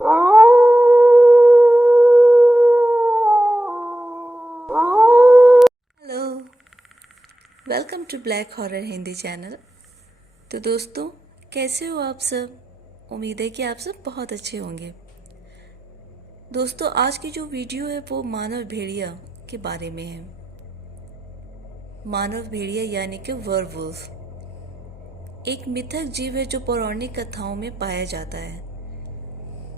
Hello, welcome to black horror Hindi channel. तो दोस्तों, कैसे हो आप सब? उम्मीद है कि आप सब बहुत अच्छे होंगे। दोस्तों, आज की जो वीडियो है वो मानव भेड़िया के बारे में है। मानव भेड़िया यानी कि werewolf एक मिथक जीव है जो पौराणिक कथाओं में पाया जाता है।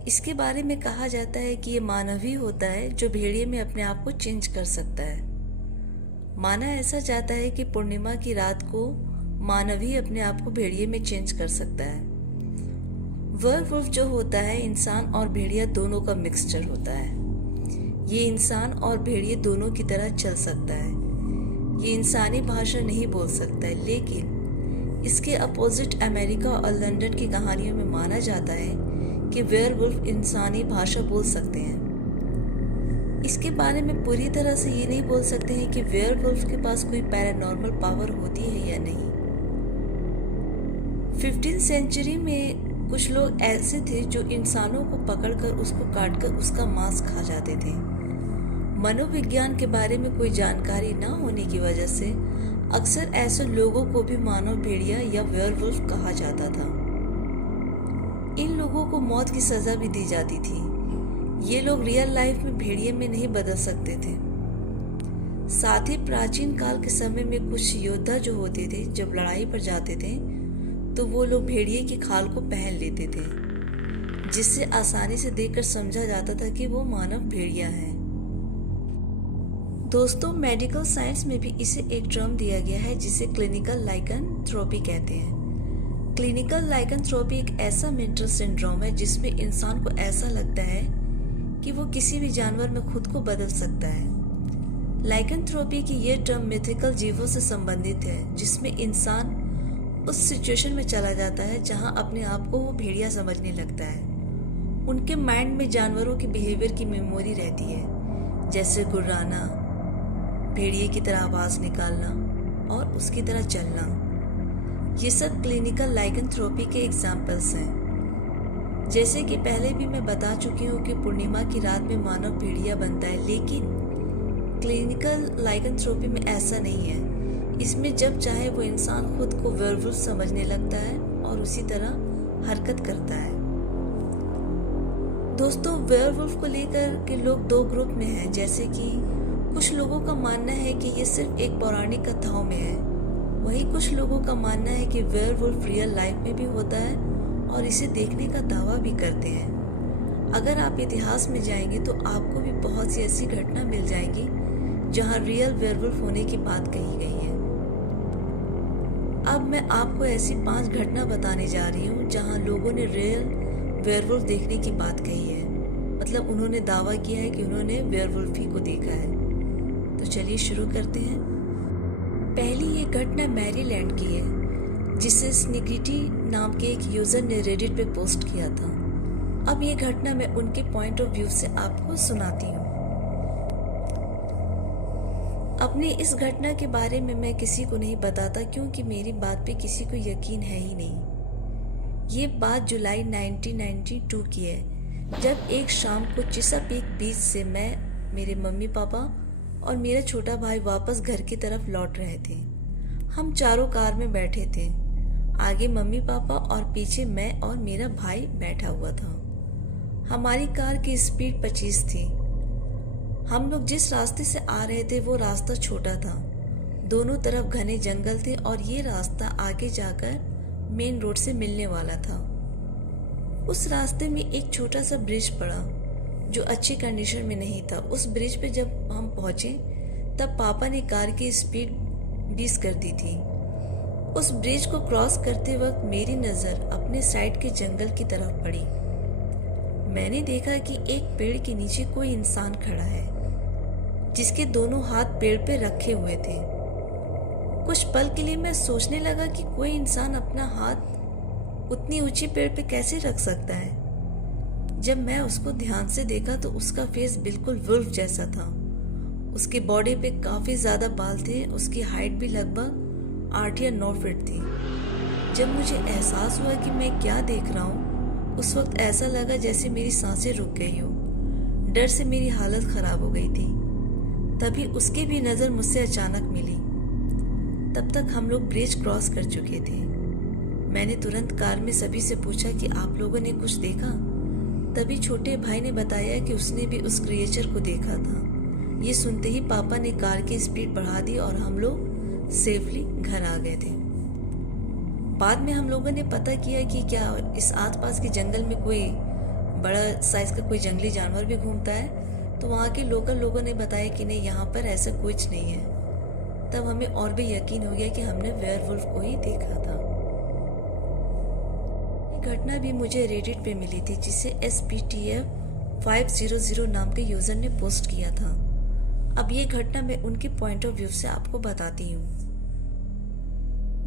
इसके बारे में कहा जाता है कि ये मानव ही होता है जो भेड़िए में अपने आप को चेंज कर सकता है। माना ऐसा जाता है कि पूर्णिमा की रात को मानव ही अपने आप को भेड़िए में चेंज कर सकता है। werewolf जो होता है इंसान और भेड़िया दोनों का मिक्सचर होता है। ये इंसान और भेड़िए दोनों की तरह चल सकता है। ये इंसानी भाषा नहीं बोल सकता है, लेकिन इसके अपोजिट अमेरिका और लंदन की कहानियों में माना जाता है कि werewolf इंसानी भाषा बोल सकते हैं। इसके बारे में पूरी तरह से ये नहीं बोल सकते हैं कि werewolf के पास कोई पैरानॉर्मल पावर होती है या नहीं। 15वीं सेंचुरी में कुछ लोग ऐसे थे जो इंसानों को पकड़कर उसको काटकर उसका मांस खा जाते थे। मनोविज्ञान के बारे में कोई जानकारी न होने की वजह से अक्सर ऐसे लोगों को भी मानव भेड़िया या werewolf कहा जाता था। इन लोगों को मौत की सजा भी दी जाती थी। ये लोग रियल लाइफ में भेड़िए में नहीं बदल सकते थे। साथ ही प्राचीन काल के समय में कुछ योद्धा जो होते थे, जब लड़ाई पर जाते थे तो वो लोग भेड़िए की खाल को पहन लेते थे, जिससे आसानी से देखकर समझा जाता था कि वो मानव भेड़िया है। दोस्तों, मेडिकल साइंस में भी इसे एक टर्म दिया गया है जिसे क्लिनिकल लाइकेंथ्रोपी कहते हैं। क्लिनिकल लाइकेंथ्रोपी एक ऐसा मेंटल सिंड्रोम है जिसमें इंसान को ऐसा लगता है कि वो किसी भी जानवर में खुद को बदल सकता है। लाइकेंथ्रोपी की ये टर्म मिथिकल जीवों से संबंधित है, जिसमें इंसान उस सिचुएशन में चला जाता है जहां अपने आप को वो भेड़िया समझने लगता है। उनके माइंड में जानवरों के बिहेवियर की मेमोरी रहती है, जैसे गुर्राना, भेड़िए की तरह आवाज निकालना और उसकी तरह चलना। ये सब क्लिनिकल लाइकेंथ्रोपी के एग्जाम्पल्स हैं। जैसे कि पहले भी मैं बता चुकी हूँ कि पूर्णिमा की रात में मानव भेड़िया बनता है, लेकिन क्लिनिकल लाइकेंथ्रोपी में ऐसा नहीं है। इसमें जब चाहे वो इंसान खुद को werewolf समझने लगता है और उसी तरह हरकत करता है। दोस्तों, werewolf को लेकर के लोग दो ग्रुप में हैं। जैसे कि कुछ लोगों का मानना है कि ये सिर्फ एक पौराणिक कथाओं में है, वहीं कुछ लोगों का मानना है कि werewolf रियल लाइफ में भी होता है और इसे देखने का दावा भी करते हैं। अगर आप इतिहास में जाएंगे तो आपको भी बहुत सी ऐसी घटना मिल जाएगी जहां रियल werewolf होने की बात कही गई है। अब मैं आपको ऐसी 5 घटना बताने जा रही हूँ जहां लोगों ने रियल werewolf देखने की बात कही है। मतलब उन्होंने दावा किया है कि उन्होंने werewolf ही को देखा है। तो चलिए शुरू करते हैं। पहली ये घटना मैरीलैंड की है, जिसे स्निग्रिटी नाम के एक यूजर ने रेडिट पे पोस्ट किया था। अब ये घटना मैं उनके पॉइंट ऑफ व्यू से आपको सुनाती हूँ। अपनी इस घटना के बारे में मैं किसी को नहीं बताता, क्योंकि मेरी बात पे किसी को यकीन है ही नहीं। ये बात जुलाई 1992 की है, जब एक शाम को चिसापीक बीच से मैं, मेरे मम्मी पापा और मेरा छोटा भाई वापस घर की तरफ लौट रहे थे। हम चारों कार में बैठे थे। आगे मम्मी पापा और पीछे मैं और मेरा भाई बैठा हुआ था। हमारी कार की स्पीड 25 थी। हम लोग जिस रास्ते से आ रहे थे वो रास्ता छोटा था, दोनों तरफ घने जंगल थे और ये रास्ता आगे जाकर मेन रोड से मिलने वाला था। उस रास्ते में एक छोटा सा ब्रिज पड़ा जो अच्छी कंडीशन में नहीं था। उस ब्रिज पे जब हम पहुंचे तब पापा ने कार की स्पीड 20 कर दी थी। उस ब्रिज को क्रॉस करते वक्त मेरी नज़र अपने साइड के जंगल की तरफ पड़ी। मैंने देखा कि एक पेड़ के नीचे कोई इंसान खड़ा है, जिसके दोनों हाथ पेड़ पे रखे हुए थे। कुछ पल के लिए मैं सोचने लगा कि कोई इंसान अपना हाथ उतनी ऊंची पेड़ पे कैसे रख सकता है। जब मैं उसको ध्यान से देखा तो उसका फेस बिल्कुल वुल्फ जैसा था। उसके बॉडी पे काफ़ी ज़्यादा बाल थे। उसकी हाइट भी लगभग 8 या 9 फीट थी। जब मुझे एहसास हुआ कि मैं क्या देख रहा हूँ उस वक्त ऐसा लगा जैसे मेरी सांसें रुक गई हो। डर से मेरी हालत खराब हो गई थी। तभी उसकी भी नज़र मुझसे अचानक मिली। तब तक हम लोग ब्रिज क्रॉस कर चुके थे। मैंने तुरंत कार में सभी से पूछा कि आप लोगों ने कुछ देखा? तभी छोटे भाई ने बताया कि उसने भी उस क्रिएचर को देखा था। ये सुनते ही पापा ने कार की स्पीड बढ़ा दी और हम लोग सेफली घर आ गए थे। बाद में हम लोगों ने पता किया कि क्या इस आसपास के जंगल में कोई बड़ा साइज का कोई जंगली जानवर भी घूमता है। तो वहाँ के लोकल लोगों ने बताया कि नहीं, यहाँ पर ऐसा कुछ नहीं है। तब हमें और भी यकीन हो गया कि हमने वेयरवुल्फ को ही देखा था। ये घटना भी मुझे रेडिट पे मिली थी, जिसे SPTF 500 नाम के यूजर ने पोस्ट किया था। अब ये घटना मैं उनके पॉइंट ऑफ व्यू से आपको बताती हूँ।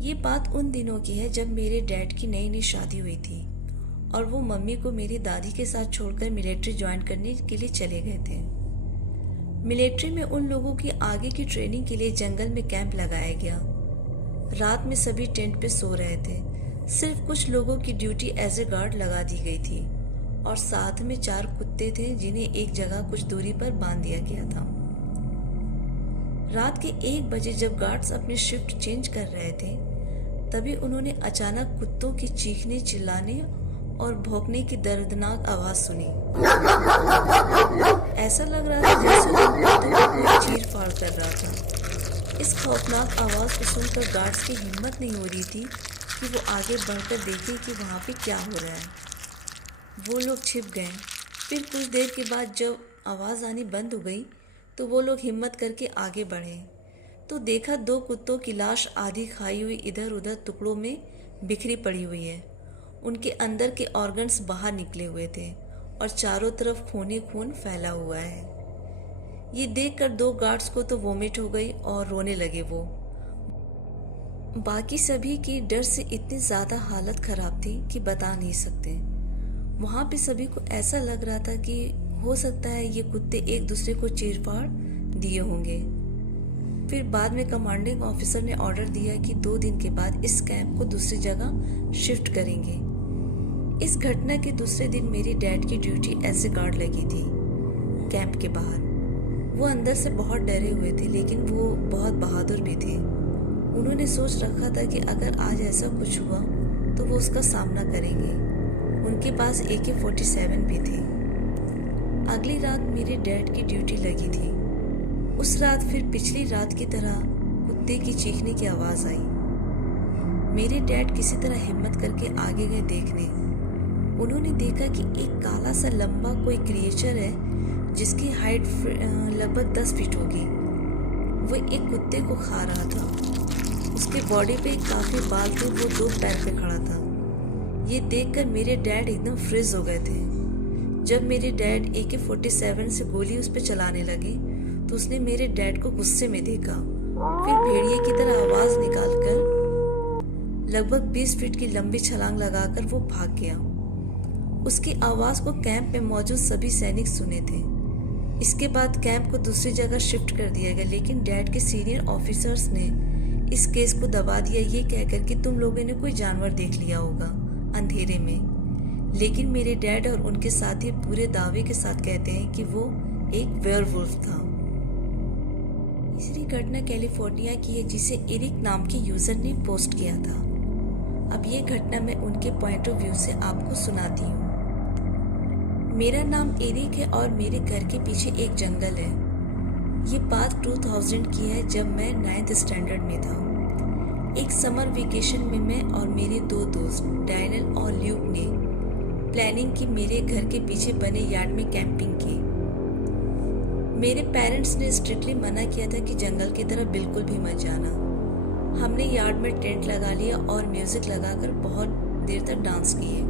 ये बात उन दिनों की है जब मेरे डैड की नई नई शादी हुई थी और वो मम्मी को मेरी दादी के साथ छोड़कर मिलिट्री ज्वाइन करने के लिए चले गए थे। मिलिट्री में उन लोगों की आगे की ट्रेनिंग के लिए जंगल में कैंप लगाया गया। रात में सभी टेंट पे सो रहे थे। सिर्फ कुछ लोगों की ड्यूटी एज ए गार्ड लगा दी गई थी और साथ में 4 कुत्ते थे जिन्हें एक जगह कुछ दूरी पर बांध दिया गया था। रात के 1 बजे जब गार्ड्स अपनी शिफ्ट चेंज कर रहे थे, तभी उन्होंने अचानक कुत्तों की चीखने, चिल्लाने और भौंकने की दर्दनाक आवाज सुनी। ऐसा लग रहा था जैसे उन कुत्तों को कोई चीर फाड़ कर रहा था। इस खौफनाक आवाज को सुनकर गार्ड्स की हिम्मत नहीं हो रही थी कि वो आगे बढ़कर देखें कि वहाँ पे क्या हो रहा है। वो लोग छिप गए। फिर कुछ देर के बाद जब आवाज़ आनी बंद हो गई तो वो लोग हिम्मत करके आगे बढ़े तो देखा 2 कुत्तों की लाश आधी खाई हुई इधर उधर टुकड़ों में बिखरी पड़ी हुई है। उनके अंदर के ऑर्गन्स बाहर निकले हुए थे और चारों तरफ खून ही खून फैला हुआ है। ये देखकर 2 गार्ड्स को तो वोमिट हो गई और रोने लगे वो। बाकी सभी की डर से इतनी ज़्यादा हालत ख़राब थी कि बता नहीं सकते। वहाँ पे सभी को ऐसा लग रहा था कि हो सकता है ये कुत्ते एक दूसरे को चीर-फाड़ दिए होंगे। फिर बाद में कमांडिंग ऑफिसर ने ऑर्डर दिया कि 2 दिन के बाद इस कैंप को दूसरी जगह शिफ्ट करेंगे। इस घटना के दूसरे दिन मेरी डैड की ड्यूटी एज ए गार्ड लगी थी कैंप के बाहर। वो अंदर से बहुत डरे हुए थे, लेकिन वो बहुत बहादुर भी थे। उन्होंने सोच रखा था कि अगर आज ऐसा कुछ हुआ तो वो उसका सामना करेंगे। उनके पास AK-47 भी थे। अगली रात मेरे डैड की ड्यूटी लगी थी। उस रात फिर पिछली रात की तरह कुत्ते की चीखने की आवाज़ आई। मेरे डैड किसी तरह हिम्मत करके आगे गए देखने। उन्होंने देखा कि एक काला सा लंबा कोई क्रिएचर है जिसकी हाइट लगभग 10 फीट होगी। वो एक कुत्ते को खा रहा था। उसके बॉडी पे काफ़ी बाल थे। वो 2 पैर पे खड़ा था। ये देखकर मेरे डैड एकदम फ्रीज हो गए थे। जब मेरे डैड AK-47 से गोली उस पर चलाने लगे तो उसने मेरे डैड को गुस्से में देखा। फिर भेड़िए की तरह आवाज़ निकालकर लगभग 20 फीट की लंबी छलांग लगाकर वो भाग गया। उसकी आवाज़ को कैंप में मौजूद सभी सैनिक सुने थे। इसके बाद कैंप को दूसरी जगह शिफ्ट कर दिया गया, लेकिन डैड के सीनियर ऑफिसर्स ने इस केस को दबा दिया, ये कहकर कि तुम लोगों ने कोई जानवर देख लिया होगा अंधेरे में। लेकिन मेरे डैड और उनके साथी पूरे दावे के साथ कहते हैं कि वो एक वेयरवुल्फ था। तीसरी घटना कैलिफोर्निया की है, जिसे एरिक नाम के यूजर ने पोस्ट किया था। अब ये घटना मैं उनके पॉइंट ऑफ व्यू से आपको सुनाती हूँ। मेरा नाम एरिक है और मेरे घर के पीछे एक जंगल है। ये बात 2000 की है, जब मैं 9th स्टैंडर्ड में था। एक समर वेकेशन में मैं और मेरे 2 दोस्त डैनियल और ल्यूक ने प्लानिंग की मेरे घर के पीछे बने यार्ड में कैंपिंग की। मेरे पेरेंट्स ने स्ट्रिक्टली मना किया था कि जंगल की तरफ बिल्कुल भी मत जाना। हमने यार्ड में टेंट लगा लिया और म्यूज़िक लगाकर बहुत देर तक डांस किए।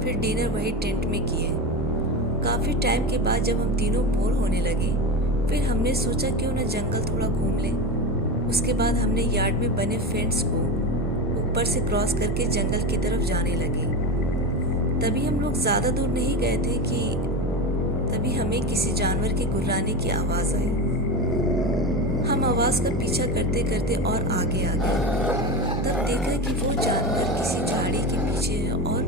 फिर डिनर वही टेंट में किए। काफ़ी टाइम के बाद जब हम तीनों बोर होने लगे, फिर हमने सोचा क्यों ना जंगल थोड़ा घूम लें। उसके बाद हमने यार्ड में बने फेंस को ऊपर से क्रॉस करके जंगल की तरफ जाने लगे। तभी हम लोग ज़्यादा दूर नहीं गए थे कि तभी हमें किसी जानवर के गुर्राने की आवाज़ आई। हम आवाज़ का पीछा करते करते और आगे आ गए। तब देखा कि वो जानवर किसी झाड़ी के पीछे है और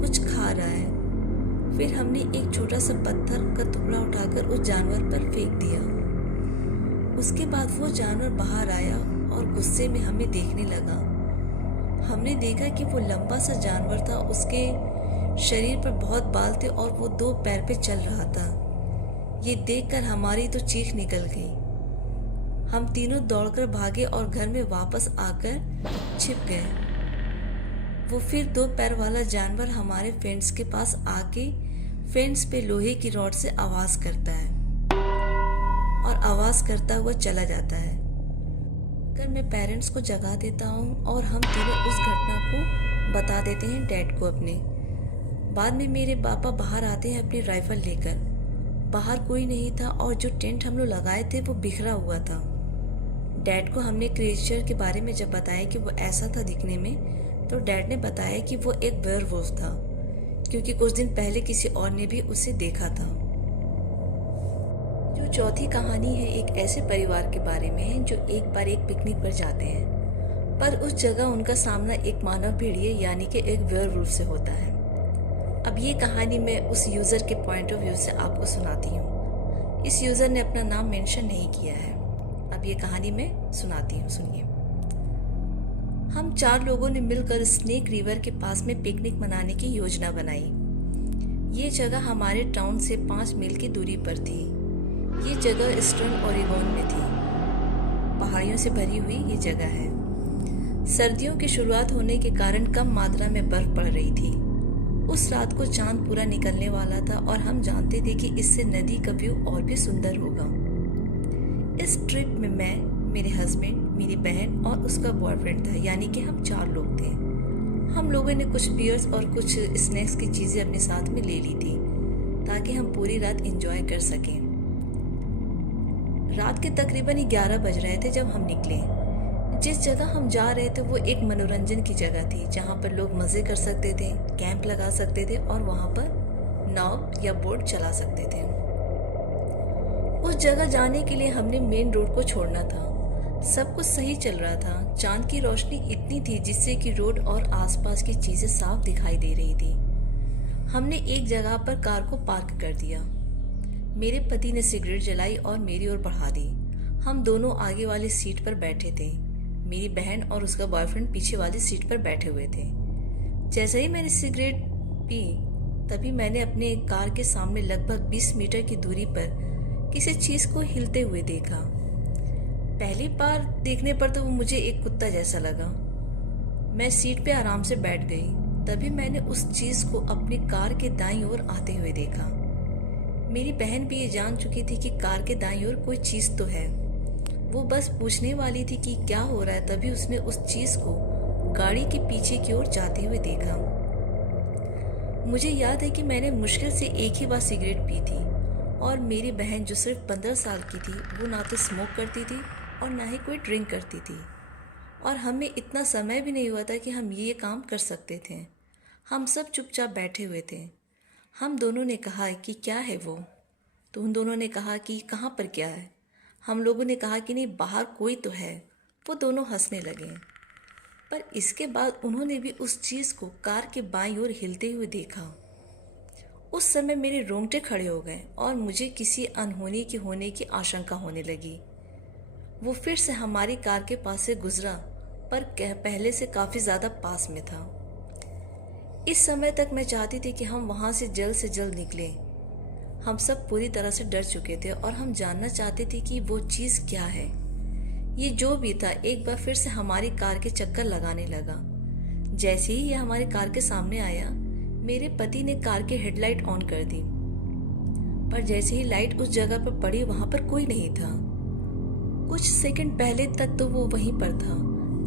कुछ खा रहा है। फिर हमने एक छोटा सा पत्थर का टुकड़ा उठाकर उस जानवर पर फेंक दिया। उसके बाद वो जानवर बाहर आया और गुस्से में हमें देखने लगा। हमने देखा कि वो लंबा सा जानवर था, उसके शरीर पर बहुत बाल थे और वो 2 पैर पे चल रहा था। ये देखकर हमारी तो चीख निकल गई। हम तीनों दौड़कर भागे और घर में वापस आकर छिप गए। वो फिर 2 पैर वाला जानवर हमारे फेंस के पास आके फेंस पे लोहे की रॉड से आवाज करता है और आवाज करता हुआ चला जाता है। कर मैं पेरेंट्स को जगा देता हूँ और हम तीनों उस घटना को बता देते हैं डैड को अपने। बाद में मेरे पापा बाहर आते हैं अपनी राइफल लेकर। बाहर कोई नहीं था और जो टेंट हम लोग लगाए थे वो बिखरा हुआ था। डैड को हमने क्रिएचर के बारे में जब बताया कि वो ऐसा था दिखने में, तो डैड ने बताया कि वो एक वेयरवुल्फ था, क्योंकि कुछ दिन पहले किसी और ने भी उसे देखा था। जो चौथी कहानी है एक ऐसे परिवार के बारे में है जो एक बार एक पिकनिक पर जाते हैं, पर उस जगह उनका सामना एक मानव भेड़िए यानी कि एक वेयरवुल्फ से होता है। अब ये कहानी मैं उस यूज़र के पॉइंट ऑफ व्यू से आपको सुनाती हूँ। इस यूज़र ने अपना नाम मेंशन नहीं किया है। अब ये कहानी मैं सुनाती हूँ, सुनिए। हम 4 लोगों ने मिलकर स्नेक रिवर के पास में पिकनिक मनाने की योजना बनाई। ये जगह हमारे टाउन से 5 मील की दूरी पर थी। ये जगह ईस्टर्न ओरेगोन में थी। पहाड़ियों से भरी हुई ये जगह है। सर्दियों की शुरुआत होने के कारण कम मात्रा में बर्फ पड़ रही थी। उस रात को चांद पूरा निकलने वाला था और हम जानते थे कि इससे नदी का व्यू और भी सुंदर होगा। इस ट्रिप में मैं, मेरे हस्बैंड, मेरी बहन और उसका बॉयफ्रेंड था, यानी कि हम 4 लोग थे। हम लोगों ने कुछ बियर्स और कुछ स्नैक्स की चीज़ें अपने साथ में ले ली थी ताकि हम पूरी रात एंजॉय कर सकें। रात के तकरीबन 11 बज रहे थे जब हम निकले। जिस जगह हम जा रहे थे वो एक मनोरंजन की जगह थी जहाँ पर लोग मज़े कर सकते थे, कैंप लगा सकते थे और वहाँ पर नाव या बोट चला सकते थे। उस जगह जाने के लिए हमने मेन रोड को छोड़ना था। सब कुछ सही चल रहा था। चांद की रोशनी इतनी थी जिससे कि रोड और आसपास की चीज़ें साफ दिखाई दे रही थी। हमने एक जगह पर कार को पार्क कर दिया। मेरे पति ने सिगरेट जलाई और मेरी ओर बढ़ा दी। हम दोनों आगे वाली सीट पर बैठे थे। मेरी बहन और उसका बॉयफ्रेंड पीछे वाली सीट पर बैठे हुए थे। जैसे ही मैंने सिगरेट पी तभी मैंने अपने कार के सामने लगभग 20 मीटर की दूरी पर किसी चीज़ को हिलते हुए देखा। पहली बार देखने पर तो वो मुझे एक कुत्ता जैसा लगा। मैं सीट पे आराम से बैठ गई। तभी मैंने उस चीज़ को अपनी कार के दाईं ओर आते हुए देखा। मेरी बहन भी ये जान चुकी थी कि कार के दाईं ओर कोई चीज़ तो है। वो बस पूछने वाली थी कि क्या हो रहा है, तभी उसने उस चीज़ को गाड़ी के पीछे की ओर जाते हुए देखा। मुझे याद है कि मैंने मुश्किल से एक ही बार सिगरेट पी थी और मेरी बहन जो सिर्फ 15 साल की थी वो ना तो स्मोक करती थी और ना ही कोई ड्रिंक करती थी, और हमें इतना समय भी नहीं हुआ था कि हम ये काम कर सकते थे। हम सब चुपचाप बैठे हुए थे। हम दोनों ने कहा कि क्या है वो, तो उन दोनों ने कहा कि कहाँ पर क्या है। हम लोगों ने कहा कि नहीं, बाहर कोई तो है। वो दोनों हंसने लगे। पर इसके बाद उन्होंने भी उस चीज़ को कार के बाईं ओर हिलते हुए देखा। उस समय मेरे रोंगटे खड़े हो गए और मुझे किसी अनहोनी के होने की आशंका होने लगी। वो फिर से हमारी कार के पास से गुजरा, पर पहले से काफ़ी ज़्यादा पास में था। इस समय तक मैं चाहती थी कि हम वहाँ से जल्द निकलें। हम सब पूरी तरह से डर चुके थे और हम जानना चाहते थे कि वो चीज़ क्या है। ये जो भी था एक बार फिर से हमारी कार के चक्कर लगाने लगा। जैसे ही ये हमारे कार के सामने आया, मेरे पति ने कार के हेडलाइट ऑन कर दी, पर जैसे ही लाइट उस जगह पर पड़ी वहाँ पर कोई नहीं था। कुछ सेकंड पहले तक तो वो वहीं पर था।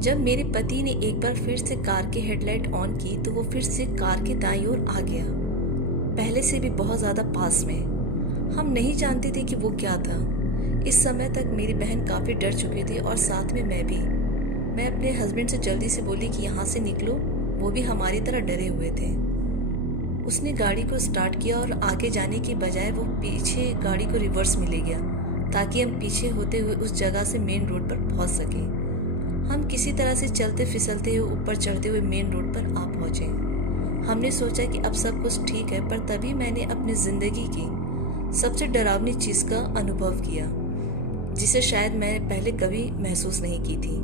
जब मेरे पति ने एक बार फिर से कार के हेडलाइट ऑन की तो वो फिर से कार के दाईं ओर आ गया, पहले से भी बहुत ज़्यादा पास में। हम नहीं जानते थे कि वो क्या था। इस समय तक मेरी बहन काफ़ी डर चुकी थी और साथ में मैं भी। मैं अपने हस्बैंड से जल्दी से बोली कि यहाँ से निकलो। वो भी हमारी तरह डरे हुए थे। उसने गाड़ी को स्टार्ट किया और आगे जाने की बजाय वो पीछे गाड़ी को रिवर्स में ले गया ताकि हम पीछे होते हुए उस जगह से मेन रोड पर पहुंच सकें। हम किसी तरह से चलते फिसलते हुए ऊपर चढ़ते हुए मेन रोड पर आ पहुंचे। हमने सोचा कि अब सब कुछ ठीक है, पर तभी मैंने अपनी ज़िंदगी की सबसे डरावनी चीज़ का अनुभव किया, जिसे शायद मैंने पहले कभी महसूस नहीं की थी।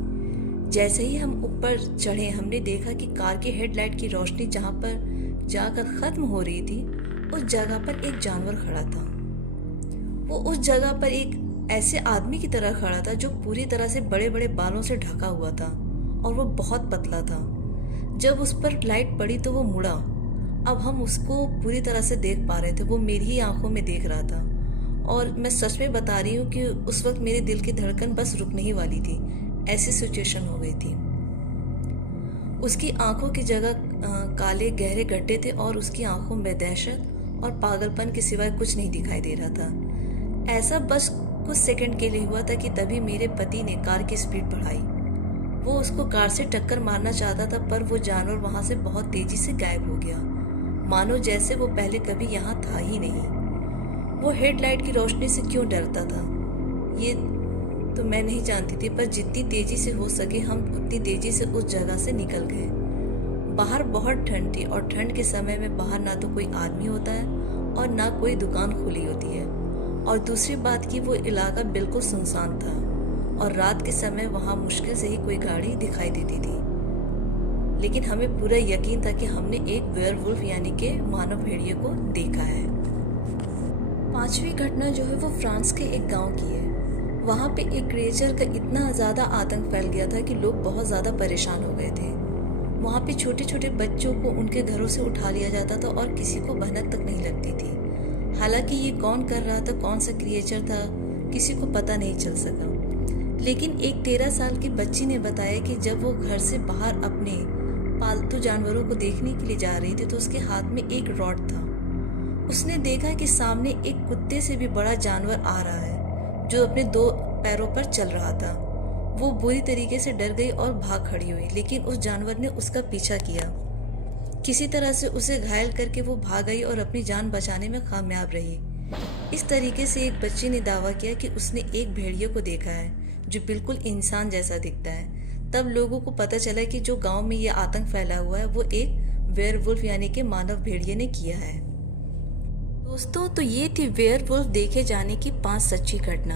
जैसे ही हम ऊपर चढ़े, हमने देखा कि कार की हेडलाइट की रोशनी जहाँ पर जाकर ख़त्म हो रही थी, उस जगह पर एक जानवर खड़ा था। वो उस जगह पर एक ऐसे आदमी की तरह खड़ा था जो पूरी तरह से बड़े बड़े बालों से ढका हुआ था और वो बहुत पतला था। जब उस पर लाइट पड़ी तो वो मुड़ा। अब हम उसको पूरी तरह से देख पा रहे थे, वो मेरी ही आंखों में देख रहा था। और मैं सच में बता रही हूँ कि उस वक्त मेरे दिल की धड़कन बस रुकने ही वाली थी, ऐसी सिचुएशन हो गई थी। उसकी आंखों की जगह काले गहरे गड्ढे थे और उसकी आंखों में दहशत और पागलपन के सिवाय कुछ नहीं दिखाई दे रहा था। ऐसा बस कुछ सेकंड के लिए हुआ था कि तभी मेरे पति ने कार की स्पीड बढ़ाई। वो उसको कार से टक्कर मारना चाहता था, पर वो जानवर वहां से बहुत तेजी से गायब हो गया, मानो जैसे वो पहले कभी यहाँ था ही नहीं। वो हेडलाइट की रोशनी से क्यों डरता था ये तो मैं नहीं जानती थी, पर जितनी तेजी से हो सके हम उतनी तेजी से उस जगह से निकल गए। बाहर बहुत ठंड थी और ठंड के समय में बाहर ना तो कोई आदमी होता है और ना कोई दुकान खुली होती है, और दूसरी बात कि वो इलाका बिल्कुल सुनसान था और रात के समय वहाँ मुश्किल से ही कोई गाड़ी दिखाई देती थी। लेकिन हमें पूरा यकीन था कि हमने एक वेयरवुल्फ यानी कि मानव भेड़िए को देखा है। पांचवी घटना जो है वो फ्रांस के एक गांव की है। वहाँ पे एक क्रिएचर का इतना ज़्यादा आतंक फैल गया था कि लोग बहुत ज़्यादा परेशान हो गए थे। वहाँ पे छोटे छोटे बच्चों को उनके घरों से उठा लिया जाता था और किसी को भनक तक नहीं लगती थी। हालांकि ये कौन कर रहा था, कौन सा क्रिएचर था, किसी को पता नहीं चल सका। लेकिन एक 13 साल की बच्ची ने बताया कि जब वो घर से बाहर अपने पालतू जानवरों को देखने के लिए जा रही थी तो उसके हाथ में एक रॉड था। उसने देखा कि सामने एक कुत्ते से भी बड़ा जानवर आ रहा है जो अपने 2 पैरों पर चल रहा था। वो बुरी तरीके से डर गई और भाग खड़ी हुई, लेकिन उस जानवर ने उसका पीछा किया। किसी तरह से उसे घायल करके वो भाग गई और अपनी जान बचाने में कामयाब रही। इस तरीके से एक बच्ची ने दावा किया कि उसने एक भेड़िए को देखा है जो बिल्कुल इंसान जैसा दिखता है। तब लोगों को पता चला कि जो गांव में ये आतंक फैला हुआ है वो एक वेयरवुल्फ यानी कि मानव भेड़िए ने किया है। दोस्तों, तो ये थी वेयरवुल्फ देखे जाने की 5 सच्ची घटना।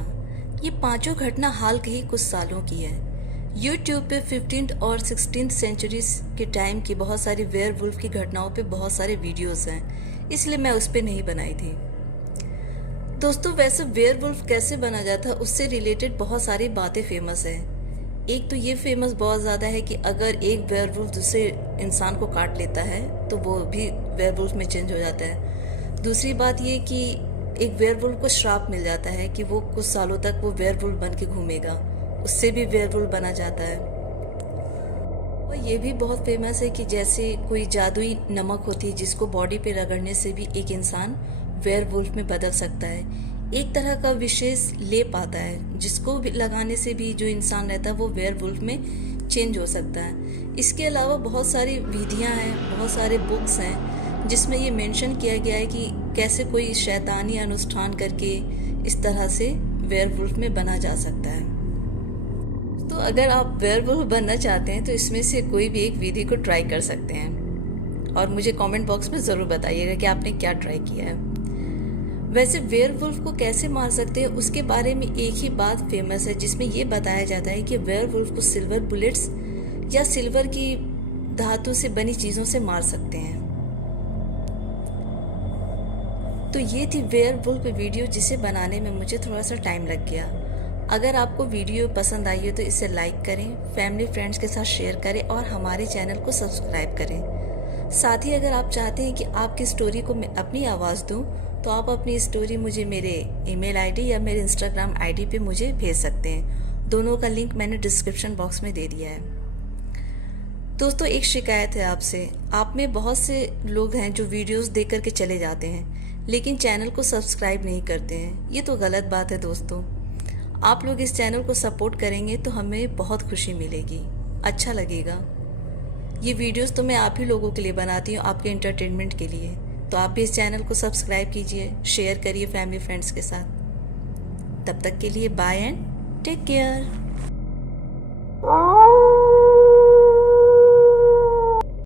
ये पांचों घटना हाल के ही कुछ सालों की है। YouTube पे 15th और 16th सेंचुरीज के टाइम की बहुत सारी वेयरवुल्फ की घटनाओं पे बहुत सारे वीडियोस हैं, इसलिए मैं उस पर नहीं बनाई थी। दोस्तों, वैसे वेयरवुल्फ कैसे बना जाता है उससे रिलेटेड बहुत सारी बातें फेमस है। एक तो ये फेमस बहुत ज़्यादा है कि अगर एक वेयरवुल्फ दूसरे इंसान को काट लेता है तो वो भी वेयरवुल्फ में चेंज हो जाता है। दूसरी बात ये कि एक वेयरवुल्फ को श्राप मिल जाता है कि वो कुछ सालों तक वो वेयरवुल्फ बन के घूमेगा, उससे भी वेयरवुल्फ बना जाता है। और ये भी बहुत फेमस है कि जैसे कोई जादुई नमक होती है जिसको बॉडी पे रगड़ने से भी एक इंसान वेयरवुल्फ में बदल सकता है। एक तरह का विशेष लेप आता है जिसको भी लगाने से भी जो इंसान रहता है वो वेयरवुल्फ में चेंज हो सकता है। इसके अलावा बहुत सारी विधियां हैं, बहुत सारे बुक्स हैं जिसमें ये मेंशन किया गया है कि कैसे कोई शैतानी अनुष्ठान करके इस तरह से वेयरवुल्फ में बना जा सकता है। तो अगर आप वेयरवुल्फ बनना चाहते हैं तो इसमें से कोई भी एक विधि को ट्राई कर सकते हैं और मुझे कमेंट बॉक्स में ज़रूर बताइएगा कि आपने क्या ट्राई किया है। वैसे वेयरवुल्फ को कैसे मार सकते हैं उसके बारे में एक ही बात फेमस है जिसमें ये बताया जाता है कि वेयरवुल्फ को सिल्वर बुलेट्स या सिल्वर की धातु से बनी चीज़ों से मार सकते हैं। तो ये थी वेयरवुल्फ वीडियो जिसे बनाने में मुझे थोड़ा सा टाइम लग गया। अगर आपको वीडियो पसंद आई हो तो इसे लाइक करें, फैमिली फ्रेंड्स के साथ शेयर करें और हमारे चैनल को सब्सक्राइब करें। साथ ही अगर आप चाहते हैं कि आपकी स्टोरी को मैं अपनी आवाज़ दूं तो आप अपनी स्टोरी मुझे मेरे ईमेल आईडी या मेरे इंस्टाग्राम आईडी पे मुझे भेज सकते हैं। दोनों का लिंक मैंने डिस्क्रिप्शन बॉक्स में दे दिया है। दोस्तों, एक शिकायत है आपसे। आप में बहुत से लोग हैं जो वीडियोस देख करके चले जाते हैं लेकिन चैनल को सब्सक्राइब नहीं करते हैं। ये तो गलत बात है दोस्तों। आप लोग इस चैनल को सपोर्ट करेंगे तो हमें बहुत खुशी मिलेगी, अच्छा लगेगा। ये वीडियोस तो मैं आप ही लोगों के लिए बनाती हूँ, आपके एंटरटेनमेंट के लिए। तो आप भी इस चैनल को सब्सक्राइब कीजिए, शेयर करिए फैमिली फ्रेंड्स के साथ। तब तक के लिए बाय एंड टेक केयर।